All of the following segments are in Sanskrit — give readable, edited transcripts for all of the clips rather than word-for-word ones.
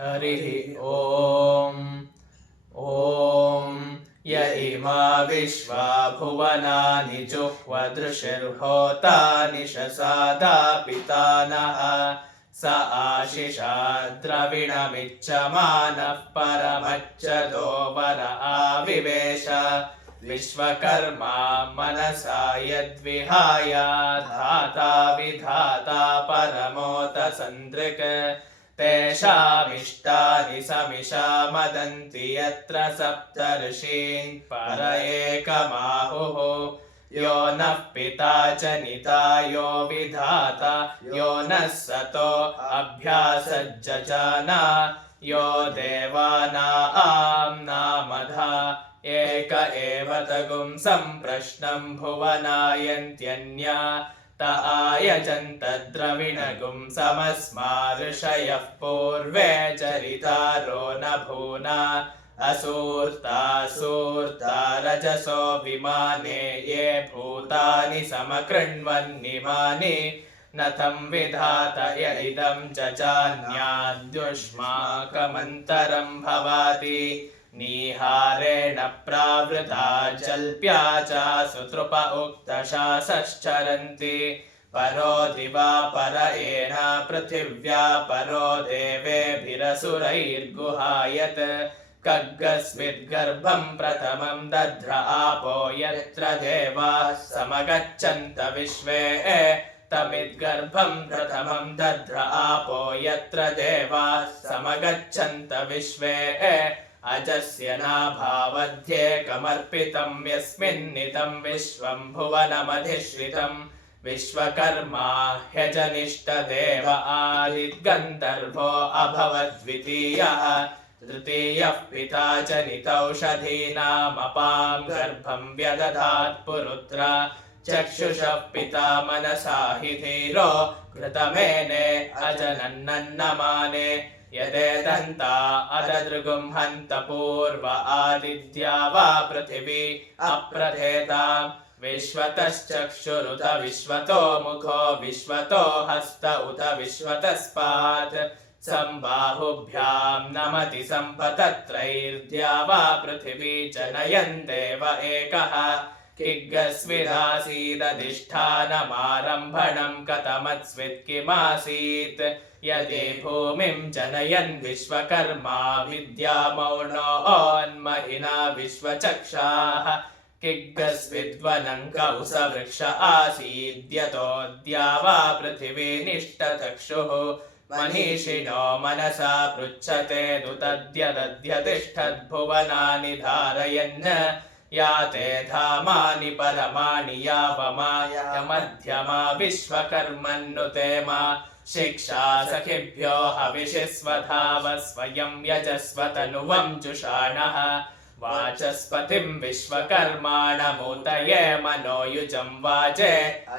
हरिः ॐ ॐ य इमा विश्वा भुवनानि जुह्वदृशिर्होता निशसादा पितानः स आशिषा द्रविणमिच्छमानः परमच्चदो वर आविवेश विश्वकर्मा मनसा यद्विहाय धाता विधाता परमोत सन्दृक् तेषामिष्टानि समिषा मदन्ति यत्र सप्तर्षीन् पर एकमाहुः यो नः पिता च निता यो विधाता यो नः सतो अभ्यासज्जजाना यो देवानां नामधा एक एव तगुं सम्प्रश्नं भुवनायन्त्यन्या त आयजन्त द्रविणगुं समस्मा ऋषयः पूर्वे चरितारो न भूना असूर्ता रजसो विमाने ये भूतानि समकृण्वन्निमानि न तं विधात य इदं च चान्याद्युष्माकमन्तरं भवाति नीहारेण प्रावृता जल्प्या चासु तृप उक्तशासश्चरन्ति परो दिवा पर एन पृथिव्या परो देवेभिरसुरैर्गुहायत् कग्गस्विद्गर्भं प्रथमं दध्र आपो यत्र देवाः समगच्छन्त विश्वे तमिद्गर्भं प्रथमं दध्र आपो यत्र देवाः समगच्छन्त विश्वे अजस्य नाभावध्येकमर्पितं यस्मिन्नितं विश्वं भुवनमधिश्रितं विश्वकर्मा ह्यजनिष्टदेव आदिद्गन्धर्वो अभवद्वितीयः तृतीयः पिता च नितौषधीनामपां गर्भं व्यदधात् पुरुत्र चक्षुषः पिता मनसा हि धीरो घृतमेने अजनन्नन्नमाने यदेदन्ता अददृगुं हन्त पूर्व आदित्या वा पृथिवी अप्रथेताम् विश्वतश्चक्षुरुत विश्वतो मुखो विश्वतो हस्त उत विश्वतस्पात् संबाहुभ्यां नमति सम्पतत्रैर्द्या वा पृथिवी च नयन् देव एकः किग्गस्विदासीदधिष्ठानमारम्भणं कथमत्स्वित् किमासीत् यदि भूमिं जनयन् विश्वकर्मा विद्यामौनोन्महिना विश्वचक्षाः किग्गस्विद्वनङ्कौसवृक्ष आसीद्यतोऽद्या वा पृथिवी निष्टचक्षुः मनीषिणो मनसा पृच्छते दुतद्यदध्यतिष्ठद्भुवनानि धारयन् याते धामानि परमाणि यावमाया मध्यमा विश्वकर्मन्नुतेमा शिक्षा सखिभ्यो हविषि स्वधाव स्वयं यजस्वतनुवं जुषाणः वाचस्पतिं विश्वकर्माणमूतये मनोयुजं वाचे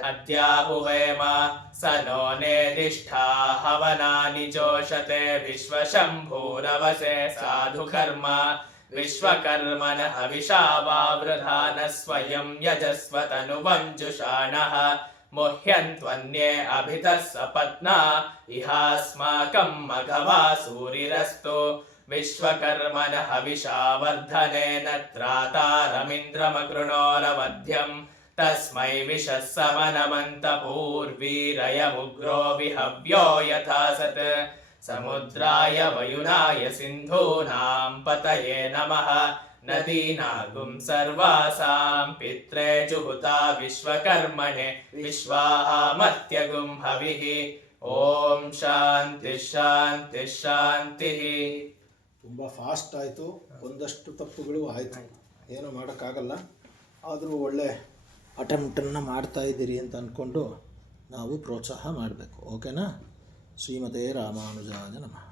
अद्याहुवेम स नो नेदिष्ठा हवनानि जोषते विश्वशम्भूरवसे साधुकर्म विश्वकर्मण हविषा वावृधा न स्वयं यजस्वतनुवं जुषाणः मुह्यन्त्वन्ये अभितः सपत्ना इहास्माकं मघवा सूरिरस्तु विश्वकर्मण हविषा वर्धनेन त्रातारमिन्द्रमकृणोरवध्यं तस्मै विशः समनमन्त पूर्वीरयमुग्रो विहव्यो यथा सत् समुद्राय वयुनाय सिन्धूनां पतये नमः नदीनागुं सर्वासां पित्रे जुहुता विश्वकर्मणे विश्वामर्त्यगुं हविः ओम शांति शांति शांति। ತುಂಬ ಫಾಸ್ಟ್ ಆಯಿತು, ಒಂದಷ್ಟು ತಪ್ಪುಗಳು ಆಯಿತು, ಏನೂ ಮಾಡೋಕ್ಕಾಗಲ್ಲ. ಆದರೂ ಒಳ್ಳೆ ಅಟೆಂಪ್ಟನ್ನು ಮಾಡ್ತಾಯಿದ್ದೀರಿ ಅಂತ ಅಂದ್ಕೊಂಡು ನಾವು ಪ್ರೋತ್ಸಾಹ ಮಾಡಬೇಕು. ಓಕೆನಾ? ಶ್ರೀಮತೆ ರಾಮಾನುಜಾಯ ನಮಃ.